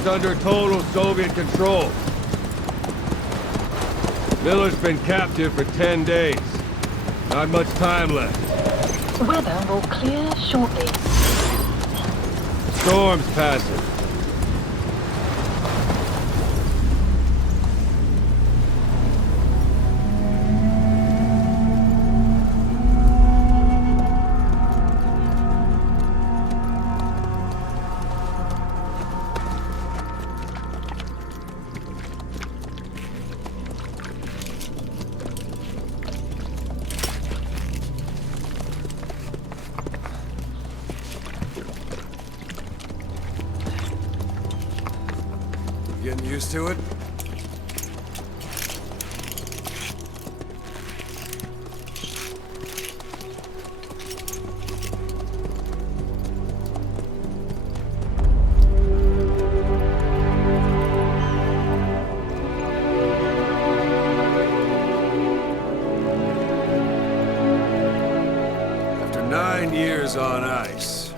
is under total Soviet control. Miller's been captive for 10 days. Not much time left. Weather will clear shortly. Storm's passing. Getting used to it? After 9 years on ice,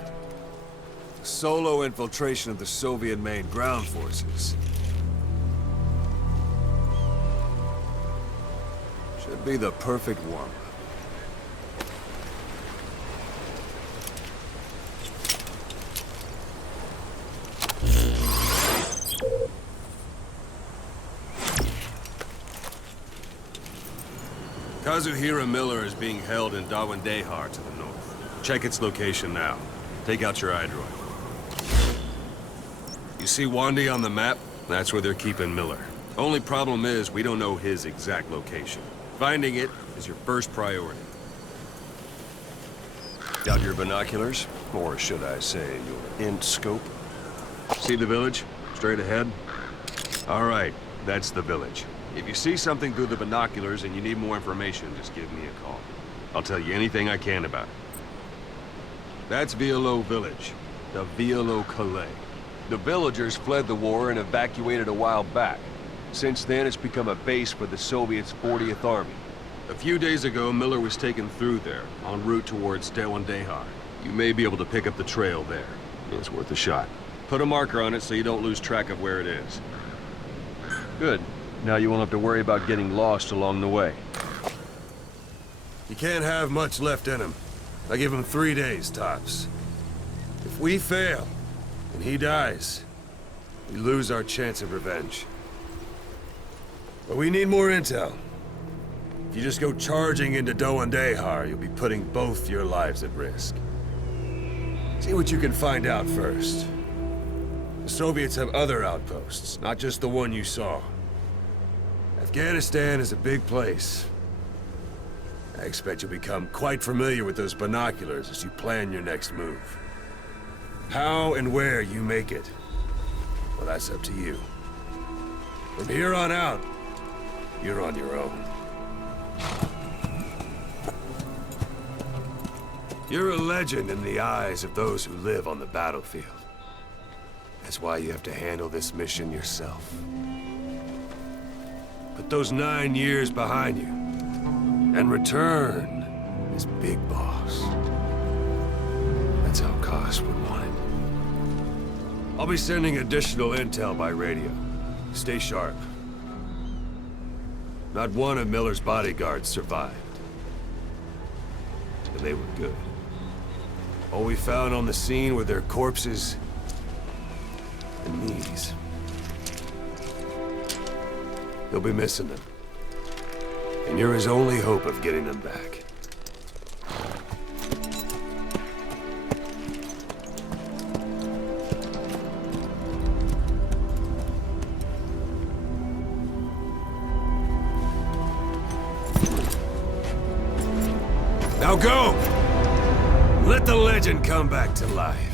solo infiltration of the Soviet main ground forces should be the perfect warm-up. Kazuhira Miller is being held in Dawandehar to the north. Check its location now. Take out your iDroid. You see Wandy on the map? That's where they're keeping Miller. Only problem is, we don't know his exact location. Finding it is your first priority. Got your binoculars? Or should I say, your int scope? See the village? Straight ahead? All right, that's the village. If you see something through the binoculars and you need more information, just give me a call. I'll tell you anything I can about it. That's Violo Village, the Violo Calais. The villagers fled the war and evacuated a while back. Since then, it's become a base for the Soviets' 40th Army. A few days ago, Miller was taken through there, en route towards Dawandehar. You may be able to pick up the trail there. It's worth a shot. Put a marker on it so you don't lose track of where it is. Good. Now you won't have to worry about getting lost along the way. You can't have much left in him. I give him 3 days, tops. If we fail, and he dies, we lose our chance of revenge. But we need more intel. If you just go charging into Dawandehar, you'll be putting both your lives at risk. See what you can find out first. The Soviets have other outposts, not just the one you saw. Afghanistan is a big place. I expect you'll become quite familiar with those binoculars as you plan your next move. How and where you make it, well, that's up to you. From here on out, you're on your own. You're a legend in the eyes of those who live on the battlefield. That's why you have to handle this mission yourself. Put those 9 years behind you, and return as Big Boss. That's how Koss would want it. I'll be sending additional intel by radio. Stay sharp. Not one of Miller's bodyguards survived. And they were good. All we found on the scene were their corpses and knees. They'll be missing them. And you're his only hope of getting them back. Now go! Let the legend come back to life.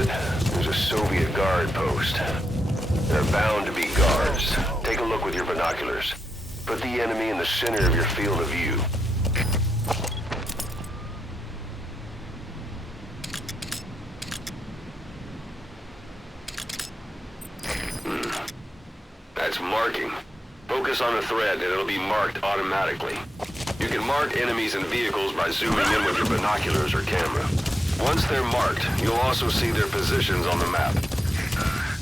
it, there's a Soviet guard post. There are bound to be guards. Take a look with your binoculars. Put the enemy in the center of your field of view. That's marking. Focus on a thread and it'll be marked automatically. You can mark enemies and vehicles by zooming in with your binoculars or camera. Once they're marked, you'll also see their positions on the map.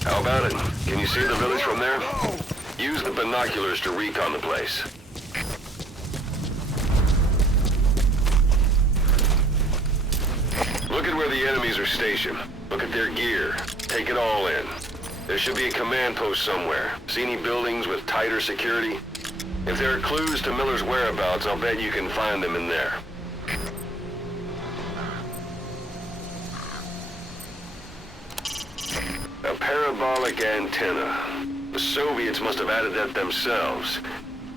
How about it? Can you see the village from there? Use the binoculars to recon the place. Look at where the enemies are stationed. Look at their gear. Take it all in. There should be a command post somewhere. See any buildings with tighter security? If there are clues to Miller's whereabouts, I'll bet you can find them in there. A parabolic antenna. The Soviets must have added that themselves.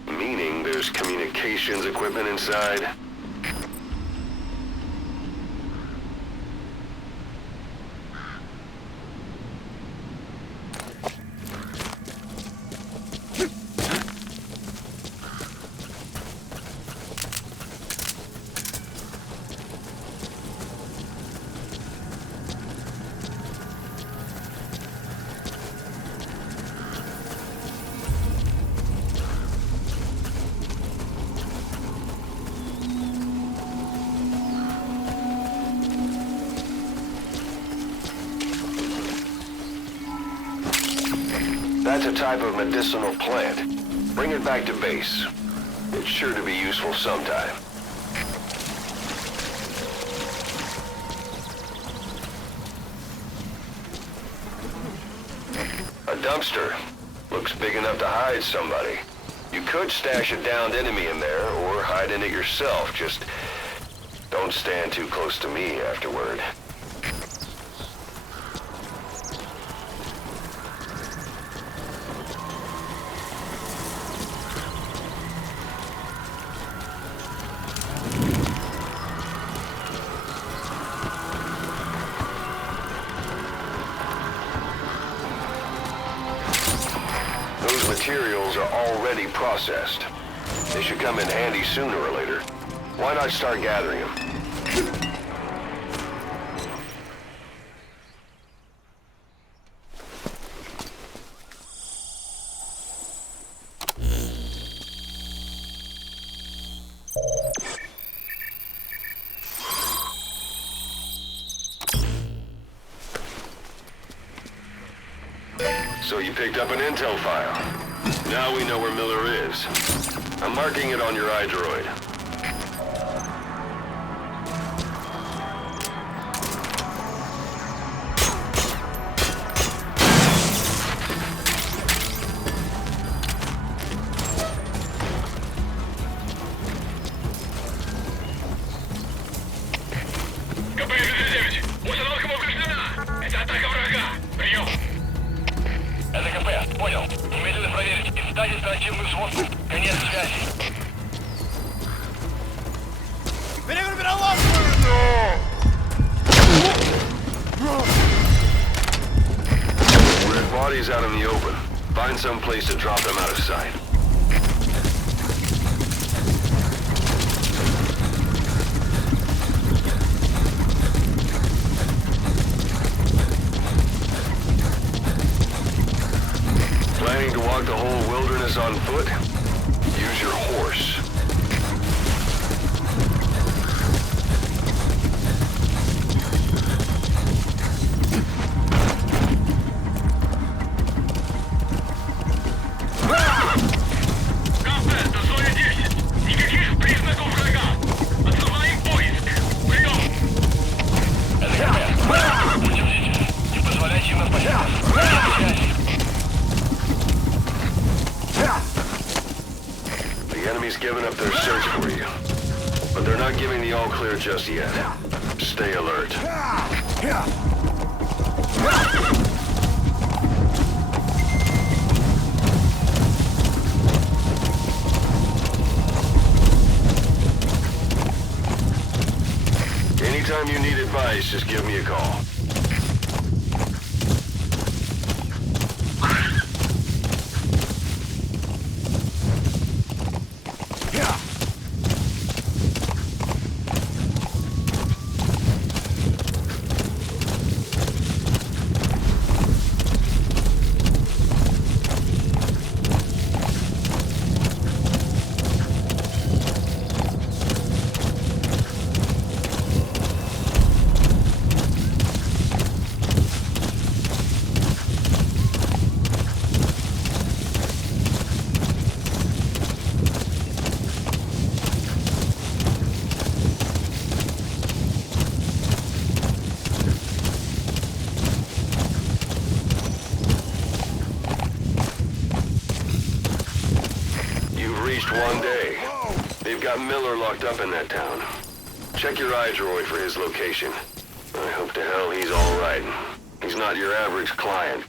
Meaning there's communications equipment inside. That's a type of medicinal plant. Bring it back to base. It's sure to be useful sometime. A dumpster. Looks big enough to hide somebody. You could stash a downed enemy in there, or hide in it yourself. Just don't stand too close to me afterward. Those materials are already processed. They should come in handy sooner or later. Why not start gathering them? So you picked up an intel file. Now we know where Miller is. I'm marking it on your iDroid. КП-69! Установка повреждена! Это атака врага! Прием! Это КП, понял. Немедленно проверить и сдать оперативную сводку. Конец связи. Red bodies out in the open. Find some place to drop them out of sight. Planning to walk the whole wilderness on foot? Use your horse. КП, до зоны 10. Никаких признаков врага. Отзываем поиск. Прием! Это КП. Будем бдительны. Не позволяйте им нас потерять. Конец связи. The enemy's given up their search for you. But they're not giving the all-clear just yet. Stay alert. Anytime you need advice, just give me a call. one day. They've got Miller locked up in that town. Check your iDroid for his location. I hope to hell he's all right. He's not your average client.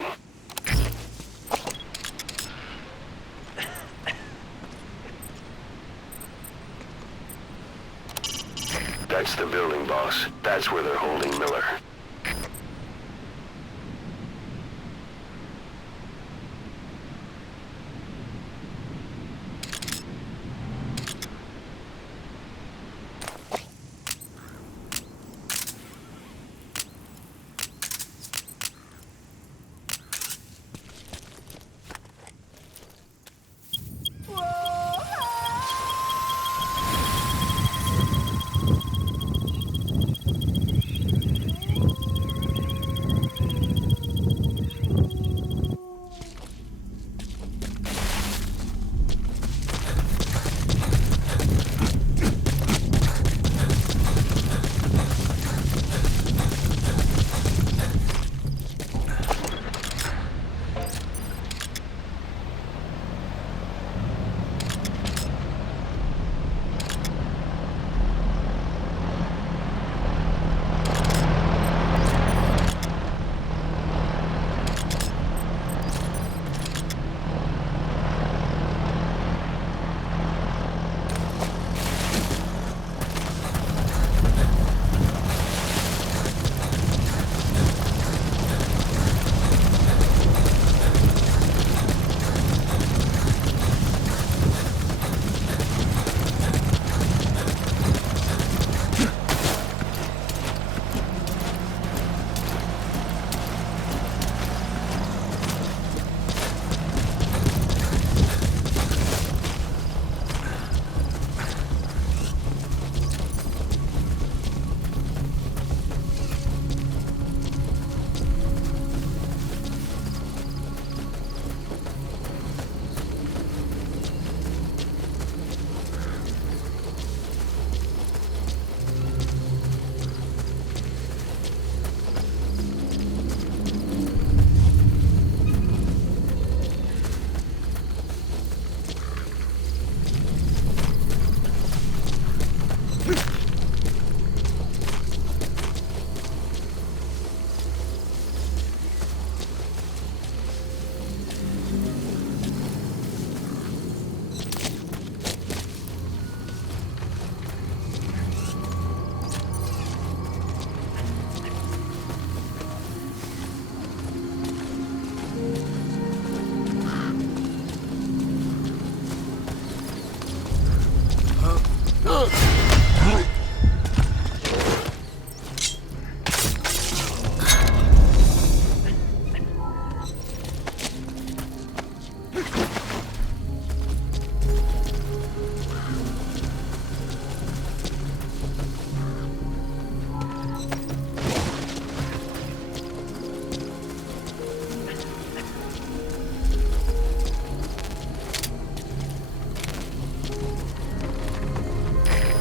That's the building, boss. That's where they're holding Miller.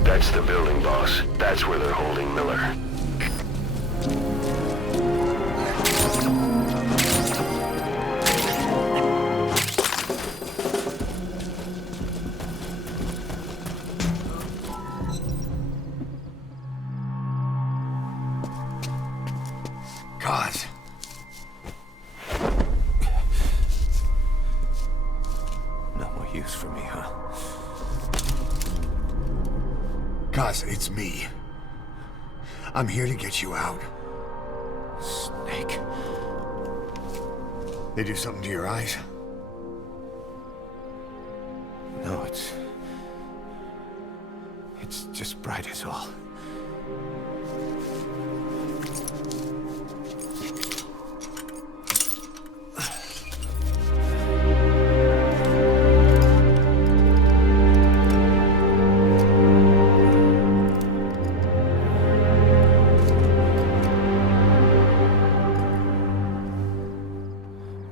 That's the building, boss. That's where they're holding Miller. God. No more use for me, huh? Cuz, it's me. I'm here to get you out. Snake. They do something to your eyes? No, it's just bright as all.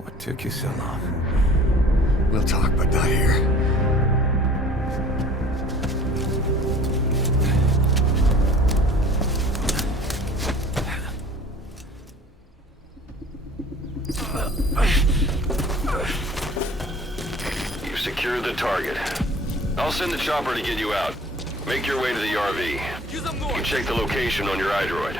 What took you so long? We'll talk, but not here. You've secured the target. I'll send the chopper to get you out. Make your way to the RV. You can check the location on your iDroid.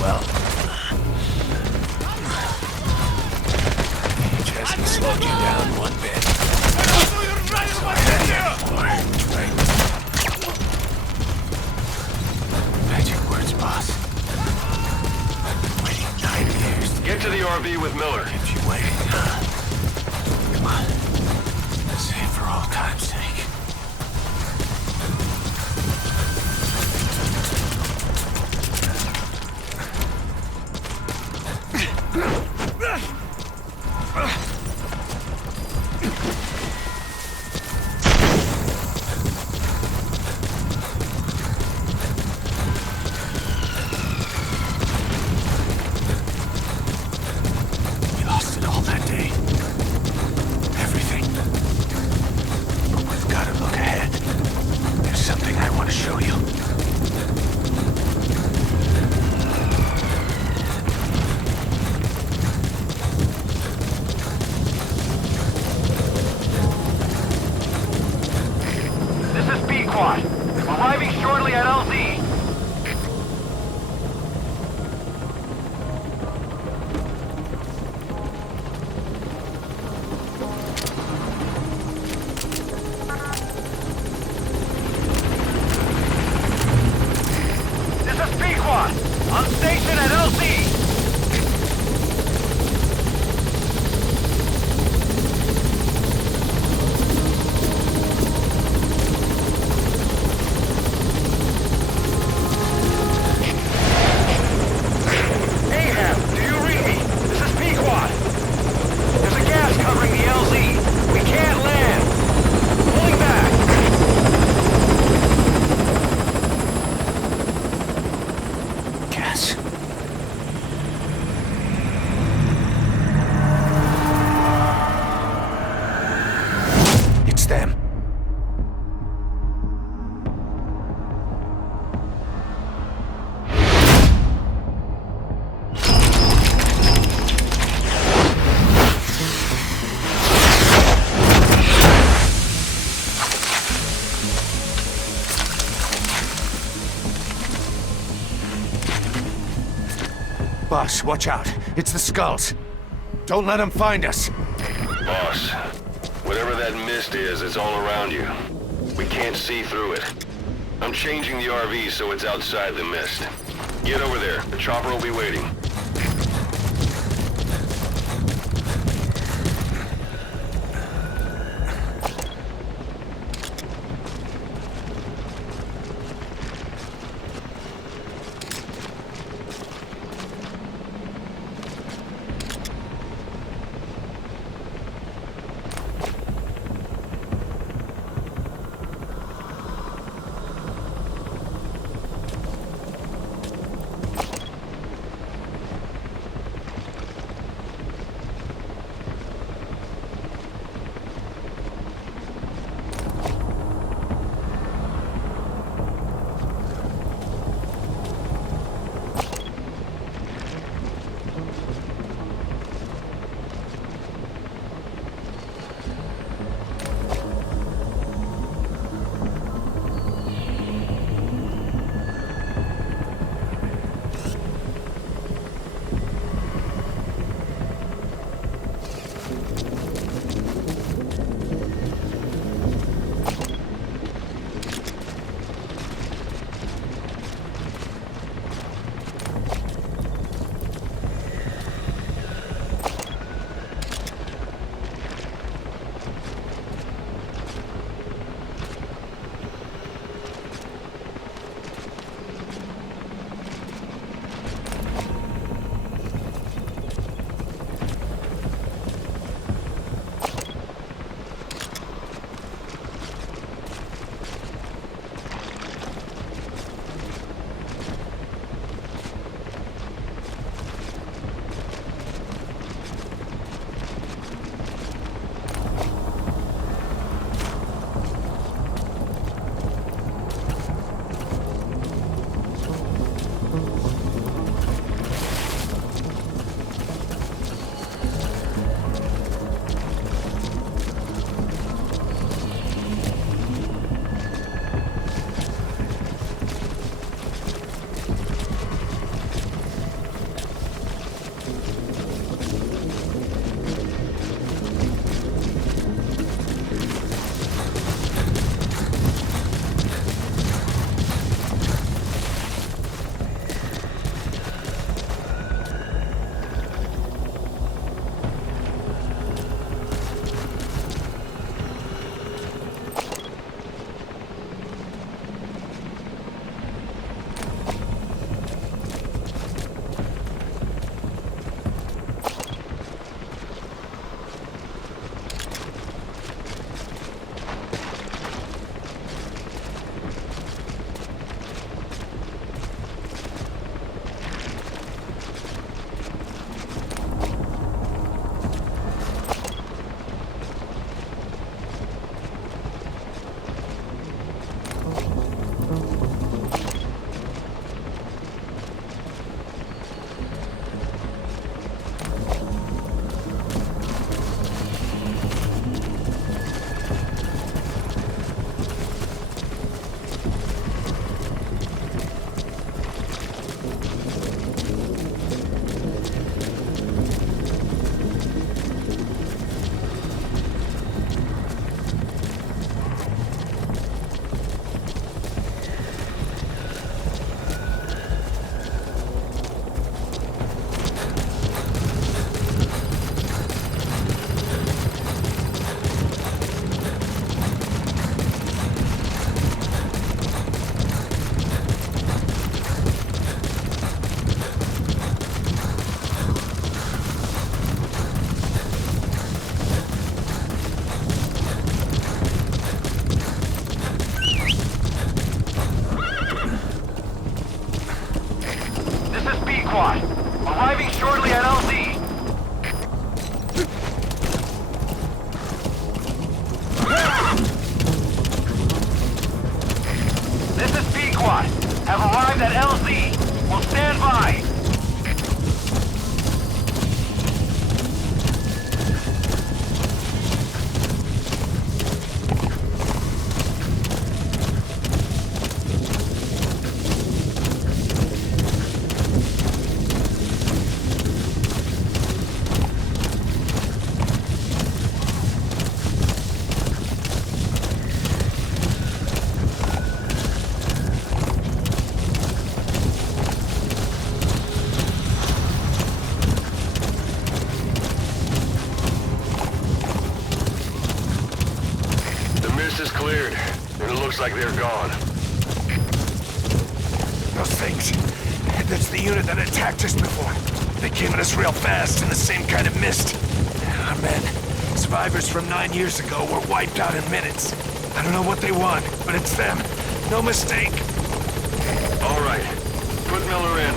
Well, age hasn't slowed you down one bit. Right? Magic words, boss. Waiting 9 years to Get to the RV with Miller. keep you waiting, huh? Come on. Save for all time's sake. We lost it all that day. Everything. But we've got to look ahead. There's something I want to show you. This is B-Quad. Arriving shortly at LZ. This is B-Quad. On station at LZ. Ahab, do you read me? This is Pequod. There's a gas covering the LZ. We can't land. Pulling back. Gas. It's them. Boss, watch out. It's the skulls. Don't let them find us. Boss, whatever that mist is, it's all around you. We can't see through it. I'm changing the RV so it's outside the mist. Get over there. The chopper will be waiting. West is cleared, and it looks like they're gone. Those things. That's the unit that attacked us before. They came at us real fast in the same kind of mist. Our men, survivors from 9 years ago, were wiped out in minutes. I don't know what they want, but it's them. No mistake. All right. Put Miller in.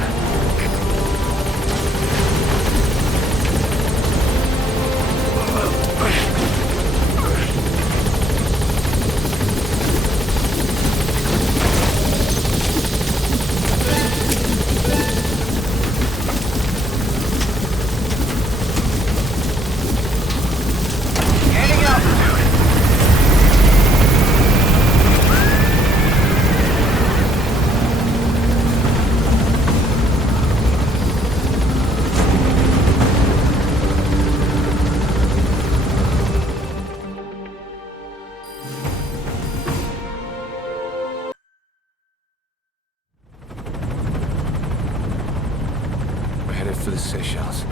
We're headed for the Seychelles.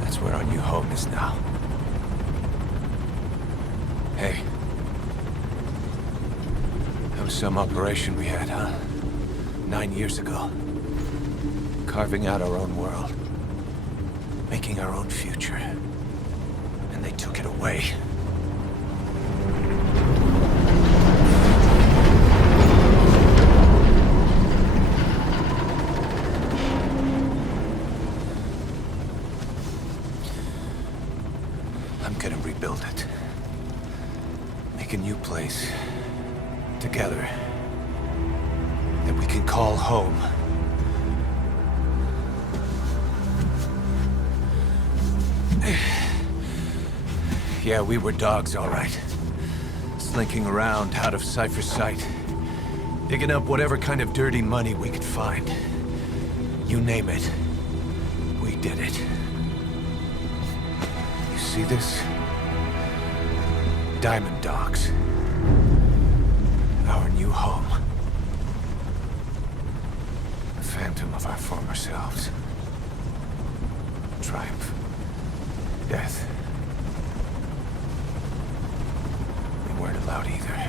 That's where our new home is now. Hey. That was some operation we had, huh? 9 years ago. Carving out our own world. Making our own future. And they took it away. I'm gonna rebuild it. Make a new place. Together. That we can call home. Yeah, we were dogs, all right. Slinking around out of Cypher's sight. Digging up whatever kind of dirty money we could find. You name it. We did it. You see this? Diamond Dogs. Our new home. A phantom of our former selves. Triumph. Death. We weren't allowed either.